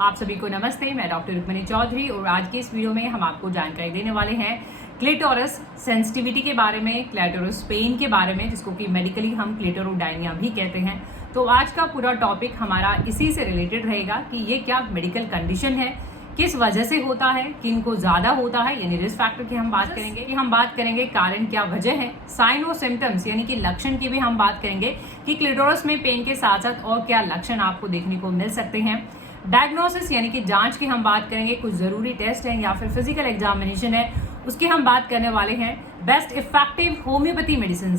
आप सभी को नमस्ते। मैं डॉक्टर रुक्मिणी चौधरी और आज की इस वीडियो में हम आपको जानकारी देने वाले हैं क्लिटोरस सेंसिटिविटी के बारे में, क्लिटोरस पेन के बारे में, जिसको कि मेडिकली हम क्लिटोरोडाइनिया भी कहते हैं। तो आज का पूरा टॉपिक हमारा इसी से रिलेटेड रहेगा कि ये क्या मेडिकल कंडीशन है, किस वजह से होता है, किनको ज्यादा होता है, यानी रिस्क फैक्टर की हम बात करेंगे कारण क्या वजह है, साइन और सिम्टम्स यानी कि लक्षण की भी हम बात करेंगे कि क्लिटोरस में पेन के साथ साथ और क्या लक्षण आपको देखने को मिल सकते हैं। डायग्नोसिस यानी कि जांच की हम बात करेंगे, कुछ जरूरी टेस्ट है या फिर फिजिकल एग्जामिनेशन है उसकी हम बात करने वाले हैं। Best effective homeopathy medicine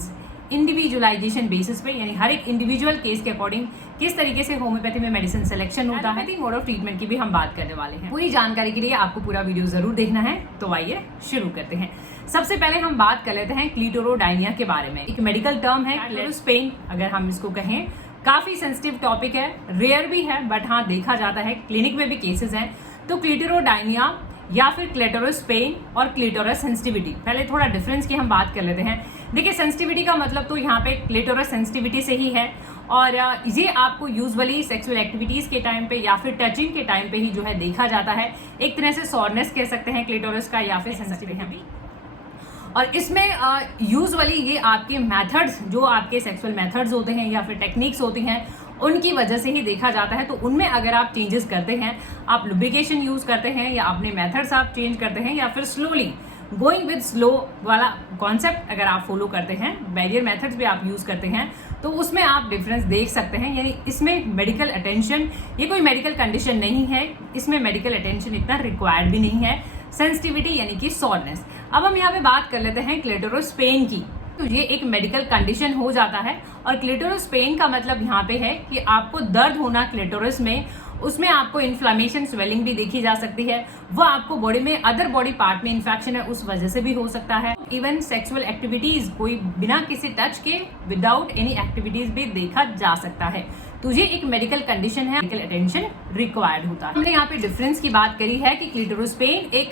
individualisation basis पे, यानी हर एक इंडिविजुअल केस के अकॉर्डिंग किस तरीके से होम्योपैथी में मेडिसिन सिलेक्शन होता है, मोड ऑफ ट्रीटमेंट की भी हम बात करने वाले हैं। पूरी जानकारी के लिए आपको पूरा वीडियो जरूर देखना है। तो आइए शुरू करते हैं। सबसे पहले हम बात कर लेते हैं क्लिटोरोडाइनिया के बारे में। एक मेडिकल टर्म है क्लिटोरस पेन, अगर हम इसको कहें। काफी सेंसिटिव टॉपिक है, रेयर भी है, बट हाँ देखा जाता है, क्लिनिक में भी केसेस हैं। तो क्लिटोरोडाइनिया या फिर क्लिटोरस पेन और क्लिटोरस सेंसिटिविटी, पहले थोड़ा डिफरेंस की हम बात कर लेते हैं। देखिए, सेंसिटिविटी का मतलब तो यहाँ पे क्लिटोरस सेंसिटिविटी से ही है और ये आपको यूजुअली सेक्सुअल एक्टिविटीज के टाइम पे या फिर टचिंग के टाइम पे ही जो है देखा जाता है। एक तरह से सॉरनेस कह सकते हैं क्लिटोरस का या फिर सेंसिटिविटी। और इसमें यूजुअली ये आपके मेथड्स, जो आपके सेक्सुअल मेथड्स होते हैं या फिर टेक्निक्स होती हैं, उनकी वजह से ही देखा जाता है। तो उनमें अगर आप चेंजेस करते हैं, आप लुब्रिकेशन यूज करते हैं या अपने मेथड्स आप चेंज करते हैं या फिर स्लोली गोइंग विद स्लो वाला कॉन्सेप्ट अगर आप फॉलो करते हैं, बैरियर मेथड्स भी आप यूज करते हैं, तो उसमें आप डिफरेंस देख सकते हैं। यानी इसमें मेडिकल अटेंशन, ये कोई मेडिकल कंडीशन नहीं है, इसमें मेडिकल अटेंशन इतना रिक्वायर्ड भी नहीं है। सेंसिटिविटी यानी कि सॉरनेस। अब हम यहाँ पे बात कर लेते हैं क्लिटोरस पेन की। तो ये एक मेडिकल कंडीशन हो जाता है और क्लिटोरस पेन का मतलब यहाँ पे है कि आपको दर्द होना क्लिटोरस में, उसमें आपको इन्फ्लामेशन, स्वेलिंग भी देखी जा सकती है। वो आपको बॉडी में अदर बॉडी पार्ट में इन्फेक्शन है उस वजह से भी हो सकता है। इवन सेक्सुअल एक्टिविटीज कोई बिना किसी टच के, विदाउट एनी एक्टिविटीज भी देखा जा सकता है। तो ये एक मेडिकल कंडीशन है, मेडिकल अटेंशन रिक्वायर्ड होता है। हमने यहाँ पे डिफरेंस की बात करी है कि क्लिटोरस पेन एक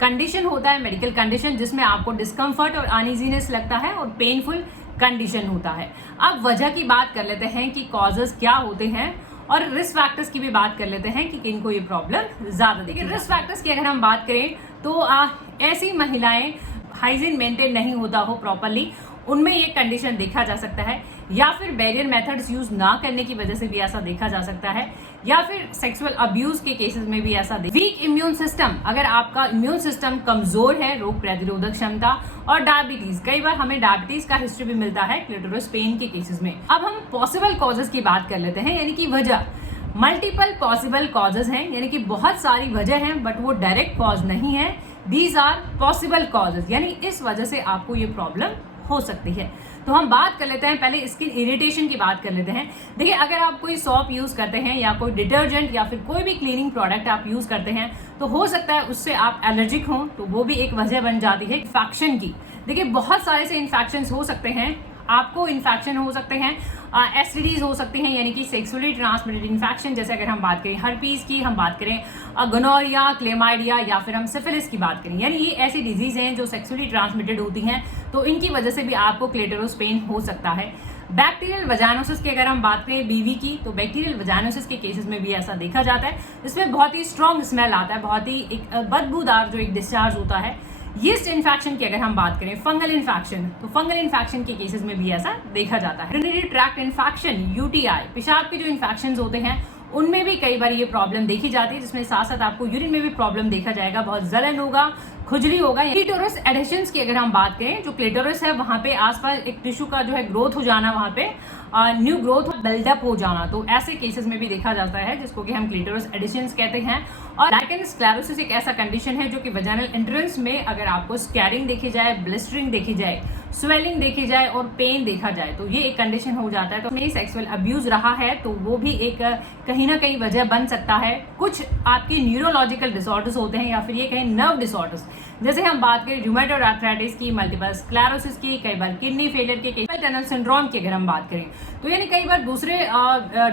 कंडीशन होता है, मेडिकल कंडीशन, जिसमें आपको डिस्कम्फर्ट और अनइजीनेस लगता है और पेनफुल कंडीशन होता है। अब वजह की बात कर लेते हैं कि कॉजेस क्या होते हैं और रिस्क फैक्टर्स की भी बात कर लेते हैं कि किनको ये प्रॉब्लम ज्यादा देखिए। रिस्क फैक्टर्स की अगर हम बात करें तो ऐसी महिलाएं हाइजीन मेंटेन नहीं होता हो प्रॉपरली, उनमें ये कंडीशन देखा जा सकता है, या फिर बैरियर मेथड्स यूज ना करने की वजह से भी ऐसा देखा जा सकता है, या फिर सेक्सुअल अब्यूज के केसेस में भी ऐसा। वीक इम्यून सिस्टम, अगर आपका इम्यून सिस्टम कमजोर है, रोग प्रतिरोधक क्षमता, और डायबिटीज, कई बार हमें डायबिटीज का हिस्ट्री भी मिलता है क्लिटोरस पेन के केसेस में। अब हम पॉसिबल कॉजेज की बात कर लेते हैं, यानी कि वजह। मल्टीपल पॉसिबल कॉजेज हैं, यानी कि बहुत सारी वजह हैं, बट वो डायरेक्ट कॉज नहीं है। दीज आर पॉसिबल कॉजेज, यानी इस वजह से आपको ये प्रॉब्लम हो सकती है। तो हम बात कर लेते हैं, पहले स्किन इरिटेशन की बात कर लेते हैं। देखिए, अगर आप कोई सॉप यूज करते हैं या कोई डिटर्जेंट या फिर कोई भी क्लीनिंग प्रोडक्ट आप यूज करते हैं, तो हो सकता है उससे आप एलर्जिक हो, तो वो भी एक वजह बन जाती है इन्फेक्शन की। देखिए, बहुत सारे से इन्फेक्शन हो सकते हैं, आपको इन्फेक्शन हो सकते हैं, एसटीडीज हो सकते हैं, यानी कि सेक्सुअली ट्रांसमिटेड इन्फेक्शन, जैसे अगर हम बात करें हर्पीज की, हम बात करें गोनोरिया, क्लेमाइडिया या फिर हम सिफिलिस की बात करें, यानी ये ऐसी डिजीज हैं जो सेक्सुअली ट्रांसमिटेड होती हैं, तो इनकी वजह से भी आपको क्लिटोरस पेन हो सकता है। बैक्टीरियल वजाइनोसिस की अगर हम बात करें बीवी की, तो बैक्टीरियल वजाइनोसिस के केसेस में भी ऐसा देखा जाता है। इसमें बहुत ही स्ट्रॉन्ग स्मेल आता है, बहुत ही एक बदबूदार जो एक डिस्चार्ज होता है। यीस्ट इन्फेक्शन की अगर हम बात करें, फंगल इन्फेक्शन, तो फंगल इन्फेक्शन के केसेस में भी ऐसा देखा जाता है। यूरिनरी ट्रैक्ट इन्फेक्शन, यूटीआई, पेशाब के जो इन्फेक्शन होते हैं उनमें भी कई बार ये प्रॉब्लम देखी जाती है, जिसमें साथ साथ आपको यूरिन में भी प्रॉब्लम देखा जाएगा, बहुत जलन होगा, खुजली होगा। क्लिटोरस एडेशंस की अगर हम बात करें, जो क्लिटोरस है वहां पे आसपास एक टिश्यू का जो है ग्रोथ हो जाना, वहां पे न्यू ग्रोथ बिल्डअप हो जाना, तो ऐसे केसेस में भी देखा जाता है, जिसको कि हम क्लिटोरस एडिशंस कहते हैं। और लाइकेन स्क्लेरोसिस एक ऐसा कंडीशन है जो कि वजाइनल एंट्रेंस में अगर आपको स्कैरिंग देखी जाए, ब्लिस्टरिंग देखी जाए, स्वेलिंग देखी जाए और पेन देखा जाए, तो ये एक कंडीशन हो जाता है। तो नहीं सेक्सुअल अब्यूज रहा है तो वो भी एक कहीं ना कहीं वजह बन सकता है। कुछ आपके न्यूरोलॉजिकल डिसऑर्डर्स होते हैं या फिर ये कहीं नर्व डिसऑर्डर्स, जैसे हम बात करें रूमेटॉइड आर्थराइटिस की, मल्टीपल स्क्लेरोसिस की, कई बार किडनी फेलियर के, कार्पल टनल सिंड्रोम की अगर हम बात करें, तो यानी कई बार दूसरे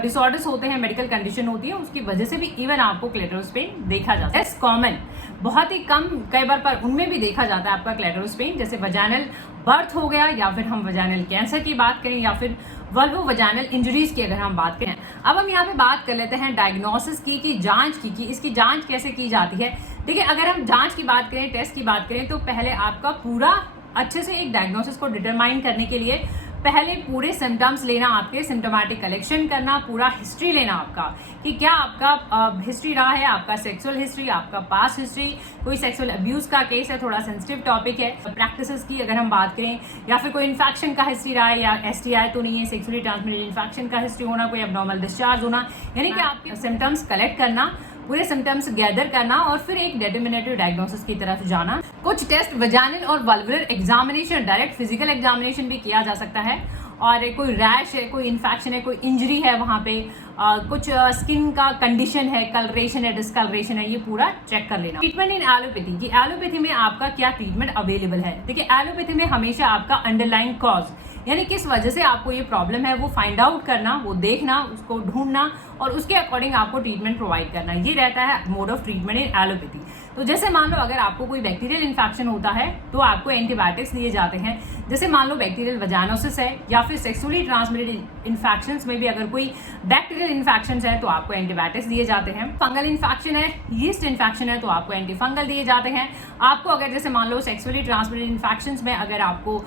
डिसऑर्डर्स होते हैं, मेडिकल कंडीशन होती है, उसकी वजह से भी इवन आपको क्लिटोरस पेन देखा जाता है। कॉमन, बहुत ही कम कई बार पर उनमें भी देखा जाता है आपका क्लिटोरस पेन, जैसे वजाइनल बर्थ हो गया, या फिर हम वजाइनल कैंसर की बात करें, या फिर वल्वो वजाइनल इंजरीज की अगर हम बात करें। अब हम यहाँ पे बात कर लेते हैं डायग्नोसिस की जांच की, कि इसकी जांच कैसे की जाती है। देखिए, अगर हम जांच की बात करें, टेस्ट की बात करें, तो पहले आपका पूरा अच्छे से एक डायग्नोसिस को डिटरमाइन करने के लिए पहले पूरे सिम्टम्स लेना, आपके सिम्टोमेटिक कलेक्शन करना, पूरा हिस्ट्री लेना आपका, कि क्या आपका हिस्ट्री रहा है, आपका सेक्सुअल हिस्ट्री, आपका पास्ट हिस्ट्री, कोई सेक्सुअल अब्यूज का केस है, थोड़ा सेंसिटिव टॉपिक है। प्रैक्टिसेस की अगर हम बात करें, या फिर कोई इन्फेक्शन का हिस्ट्री रहा है, या एसटीआई तो नहीं है, सेक्सुअली ट्रांसमिटेड इन्फेक्शन का हिस्ट्री होना, कोई एबनॉर्मल डिस्चार्ज होना, यानी कि आपके सिम्टम्स कलेक्ट करना, पूरे सिम्टम्स गैदर करना, और फिर एक डिटरमिनेटिव डायग्नोसिस की तरफ जाना। कुछ टेस्ट वजाइनल और वल्वुलर एग्जामिनेशन, डायरेक्ट फिजिकल एग्जामिनेशन भी किया जा सकता है, और कोई रैश है, कोई इन्फेक्शन है, कोई इंजरी है वहाँ पे, कुछ स्किन का कंडीशन है, कलरेशन है, डिस्कलरेशन है, ये पूरा चेक कर लेना। ट्रीटमेंट इन एलोपैथी, कि एलोपैथी में आपका क्या ट्रीटमेंट अवेलेबल है। देखिए, एलोपैथी में हमेशा आपका अंडरलाइन कॉज, यानी किस वजह से आपको ये प्रॉब्लम है, वो फाइंड आउट करना, वो देखना, उसको ढूंढना, और उसके अकॉर्डिंग आपको ट्रीटमेंट प्रोवाइड करना, ये रहता है mode of treatment in allopathy. तो जैसे मान लो अगर आपको कोई बैक्टीरियल इन्फेक्शन होता है तो आपको एंटीबायोटिक्स दिए जाते हैं। जैसे मान लो बैक्टीरियल वजाइनोसिस है, या फिर सेक्सुअली ट्रांसमिटेड इन्फेक्शंस में भी अगर कोई बैक्टीरियल इन्फेक्शंस है तो आपको एंटीबायोटिक्स दिए जाते हैं। फंगल इन्फेक्शन है, यीस्ट इन्फेक्शन है, तो आपको एंटीफंगल दिए जाते हैं। आपको अगर जैसे मान लो सेक्सुअली ट्रांसमिटेड इन्फेक्शंस में अगर आपको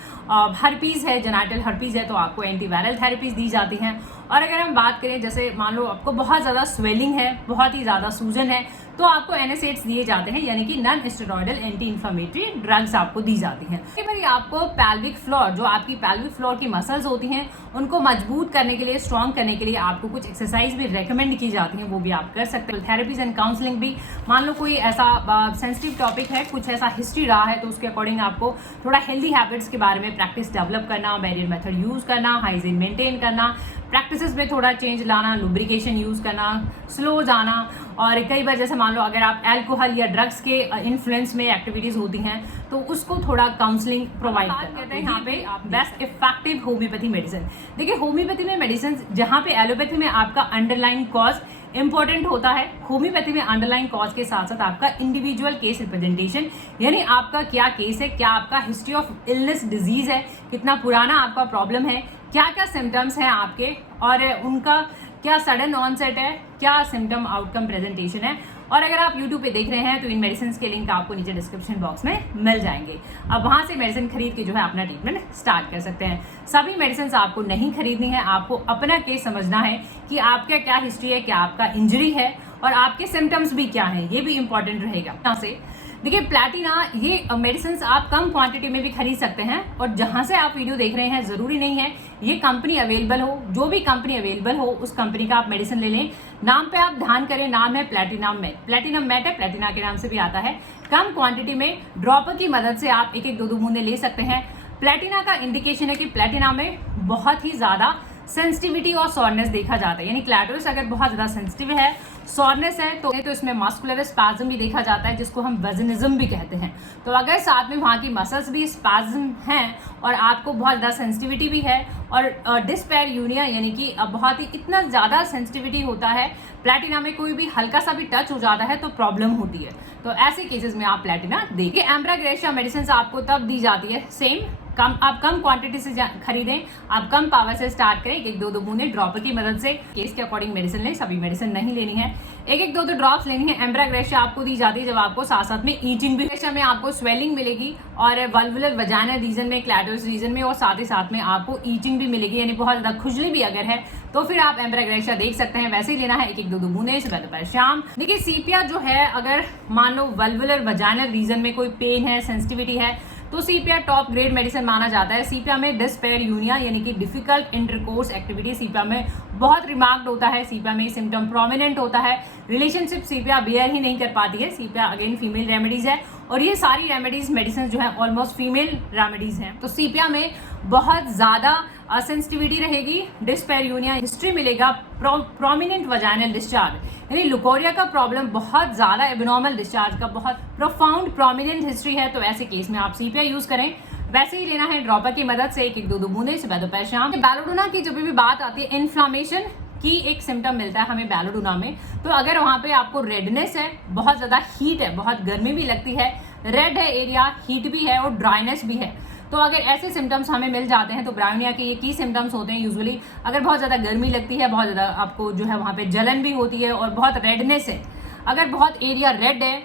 हर्पीज है, जेनाइटल हर्पीज है, तो आपको एंटीवायरल थेरेपीज दी जाती हैं। और अगर हम बात करें, जैसे मान लो आपको बहुत ज़्यादा स्वेलिंग है, बहुत ही ज़्यादा सूजन है, तो आपको NSAIDs दिए जाते हैं, यानी कि non steroidal anti inflammatory drugs आपको दी जाती हैं। कई बार आपको पेल्विक फ्लोर, जो आपकी पेल्विक फ्लोर की मसल्स होती हैं, उनको मजबूत करने के लिए, स्ट्रॉन्ग करने के लिए आपको कुछ एक्सरसाइज भी रेकमेंड की जाती हैं, वो भी आप कर सकते हैं। थेरेपीज एंड काउंसलिंग भी, मान लो कोई ऐसा सेंसिटिव टॉपिक है, कुछ ऐसा हिस्ट्री रहा है, तो उसके अकॉर्डिंग आपको थोड़ा हेल्दी हैबिट्स के बारे में प्रैक्टिस डेवलप करना, बैरियर मेथड यूज करना, हाइजीन मेंटेन करना, प्रैक्टिसेस में थोड़ा चेंज लाना, लुब्रिकेशन यूज करना, स्लो जाना। और कई बार जैसे मान लो अगर आप अल्कोहल या ड्रग्स के इन्फ्लुएंस में एक्टिविटीज होती हैं, तो उसको थोड़ा काउंसलिंग प्रोवाइड करते हैं। यहाँ पे बेस्ट इफेक्टिव होम्योपैथी मेडिसिन, देखिए होम्योपैथी में मेडिसिन, जहाँ पे एलोपैथी में आपका अंडरलाइन कॉज इंपॉर्टेंट होता है, होम्योपैथी में अंडरलाइन कॉज के साथ साथ आपका इंडिविजुअल केस रिप्रेजेंटेशन, यानी आपका क्या केस है, क्या आपका हिस्ट्री ऑफ इलनेस डिजीज है, कितना पुराना आपका प्रॉब्लम है, क्या क्या सिम्टम्स हैं आपके, और उनका क्या सडन ऑनसेट है, क्या सिम्टम आउटकम प्रेजेंटेशन है। और अगर आप YouTube पे देख रहे हैं तो इन मेडिसिन के लिंक आपको नीचे डिस्क्रिप्शन बॉक्स में मिल जाएंगे। अब वहां से मेडिसिन खरीद के जो है अपना ट्रीटमेंट स्टार्ट कर सकते हैं। सभी मेडिसिन आपको नहीं खरीदनी है, आपको अपना केस समझना है कि आपका क्या हिस्ट्री है, क्या आपका इंजरी है, और आपके सिम्टम्स भी क्या हैं, ये भी इंपॉर्टेंट रहेगा। यहाँ से देखिए, प्लैटिना ये मेडिसिन आप कम क्वांटिटी में भी खरीद सकते हैं, और जहां से आप वीडियो देख रहे हैं जरूरी नहीं है ये कंपनी अवेलेबल हो, जो भी कंपनी अवेलेबल हो उस कंपनी का आप मेडिसिन ले लें। नाम पे आप ध्यान करें, नाम है प्लैटिनम मेट, प्लैटिनम मेट है, प्लैटिना के नाम से भी आता है। कम क्वांटिटी में ड्रॉपर की मदद से आप एक एक दो बूंदे ले सकते हैं। प्लैटिना का इंडिकेशन है कि प्लैटिना में बहुत ही ज्यादा सेंसिटिविटी और सॉरनेस देखा जाता है, यानी क्लैटोरस अगर बहुत ज्यादा सेंसिटिव है, सॉरनेस है, तो इसमें मस्कुलर स्पैज्म भी देखा जाता है, जिसको हम वजनिज्म भी कहते हैं। तो अगर साथ में वहाँ की मसल्स भी स्पैज्म हैं, और आपको बहुत ज़्यादा सेंसिटिविटी भी है, और डिस्पैरयूनिया यानी कि बहुत ही इतना ज़्यादा सेंसिटिविटी होता है, प्लैटिना में कोई भी हल्का सा भी टच हो जाता है तो प्रॉब्लम होती है, तो ऐसे केसेस में आप प्लैटिना देखिए। एम्ब्राग्रेशिया मेडिसिन आपको तब दी जाती है, सेम आप कम क्वांटिटी से खरीदें, आप कम पावर से स्टार्ट करें, एक दो बूंदे ड्रॉपर की मदद से, केस के अकॉर्डिंग मेडिसिन लें, सभी मेडिसिन नहीं लेनी है, एक दो ड्रॉप्स लेनी है। एम्ब्राग्रेशिया आपको दी जाती है जब आपको साथ साथ में ईचिंग भी, में आपको स्वेलिंग मिलेगी, और वल्वुलर वजाइनल रीजन में, क्लैटोरस रीजन में, और साथ ही साथ में आपको ईचिंग भी मिलेगी, यानी बहुत ज्यादा खुजली भी अगर है तो फिर आप एम्ब्राग्रेशिया देख सकते हैं। वैसे ही लेना है, एक दो बूंदे सुबह दोपहर शाम। देखिए, सीपिया जो है, अगर मान लो वल्वुलर वजाइनल रीजन में कोई पेन है, सेंसिटिविटी है, तो सीपिया टॉप ग्रेड मेडिसिन माना जाता है। सीपिया में डिस्पेरयूनिया यानी कि डिफिकल्ट इंटरकोर्स एक्टिविटी सीपिया में बहुत रिमार्क्ड होता है, सीपिया में सिम्टम प्रोमिनेंट होता है, रिलेशनशिप सीपिया बियर ही नहीं कर पाती है। सीपिया अगेन फीमेल रेमेडीज है, और ये सारी रेमेडीज मेडिसिन जो है ऑलमोस्ट फीमेल रेमेडीज हैं। तो सीपिया में बहुत ज्यादा सेंसिटिविटी रहेगी, डिस्पेरयूनिया हिस्ट्री मिलेगा, प्रोमिनेंट वजाइनल डिस्चार्ज यानी लुकोरिया का प्रॉब्लम, बहुत ज्यादा एबनॉर्मल डिस्चार्ज का बहुत प्रोफाउंड प्रोमिनेंट हिस्ट्री है, तो ऐसे केस में आप सीपिया यूज करें। वैसे ही लेना है ड्रॉपर की मदद से, एक दो बूंदे सुबह दोपहर शाम। बैलोडोना की जब भी बात आती है, इन्फ्लामेशन की एक सिम्टम मिलता है हमें बैलोडोना में, तो अगर वहां पे आपको रेडनेस है, बहुत ज्यादा हीट है, बहुत गर्मी भी लगती है, रेड है एरिया, हीट भी है और ड्राइनेस भी है, तो अगर ऐसे सिम्टम्स हमें मिल जाते हैं तो ब्रायोनिया के ये की सिम्टम्स होते हैं यूजुअली। अगर बहुत ज़्यादा गर्मी लगती है, बहुत ज़्यादा आपको जो है वहाँ पे जलन भी होती है और बहुत रेडनेस है, अगर बहुत एरिया रेड है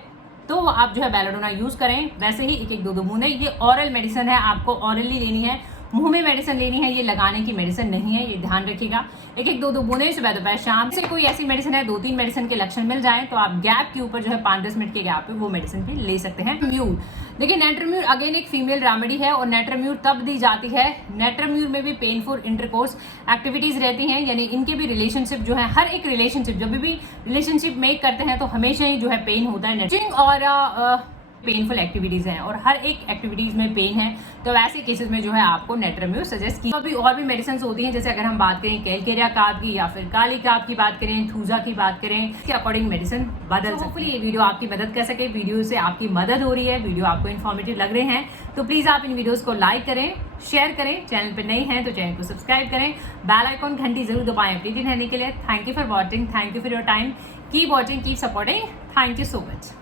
तो आप जो है बेलाडोना यूज़ करें। वैसे ही 1-2 बूंदे, ये ऑरल मेडिसिन है, आपको ऑरली लेनी है, मुंह में मेडिसिन लेनी है, ये लगाने की मेडिसिन नहीं है, ये ध्यान रखिएगा। 1-2 बूंदे सुबह दोपहर शाम। से कोई ऐसी मेडिसिन है 2-3 मेडिसिन के लक्षण मिल जाए तो आप गैप के ऊपर जो है 5-10 मिनट के गैप पे वो मेडिसिन भी ले सकते हैं। म्यूर, देखिए नेट्रोम्यूर अगेन एक फीमेल रेमेडी है और नेट्रोम्यूर तब दी जाती है, नेट्रोम्यूर में भी पेनफुल इंटरकोर्स एक्टिविटीज रहती हैं, यानी इनके भी रिलेशनशिप जो है, हर एक रिलेशनशिप जब भी रिलेशनशिप मेक करते हैं तो हमेशा ही जो है पेन होता है और पेनफुल एक्टिविटीज हैं और हर एक एक्टिविटीज में पेन है, तो ऐसे केसेस में जो है आपको नेट्रोम्यूर सजेस्ट की। अभी और भी मेडिसिन होती हैं, जैसे अगर हम बात करें कैलकेरिया काब की या फिर काली काब की बात करें, थूजा की बात करें, इसके अकॉर्डिंग मेडिसिन बदल सकती है। होपफुली ये वीडियो आपकी मदद कर सके, वीडियो से आपकी मदद हो रही है, वीडियो आपको इन्फॉर्मेटिव लग रहे हैं तो प्लीज आप इन वीडियोस को लाइक करें, शेयर करें, चैनल पर नए हैं तो चैनल को सब्सक्राइब करें, बेल आइकॉन घंटी जरूर दबाएं अपडेटेड रहने के लिए। Thank you for watching, thank you for your time, keep watching, keep supporting, thank you so much.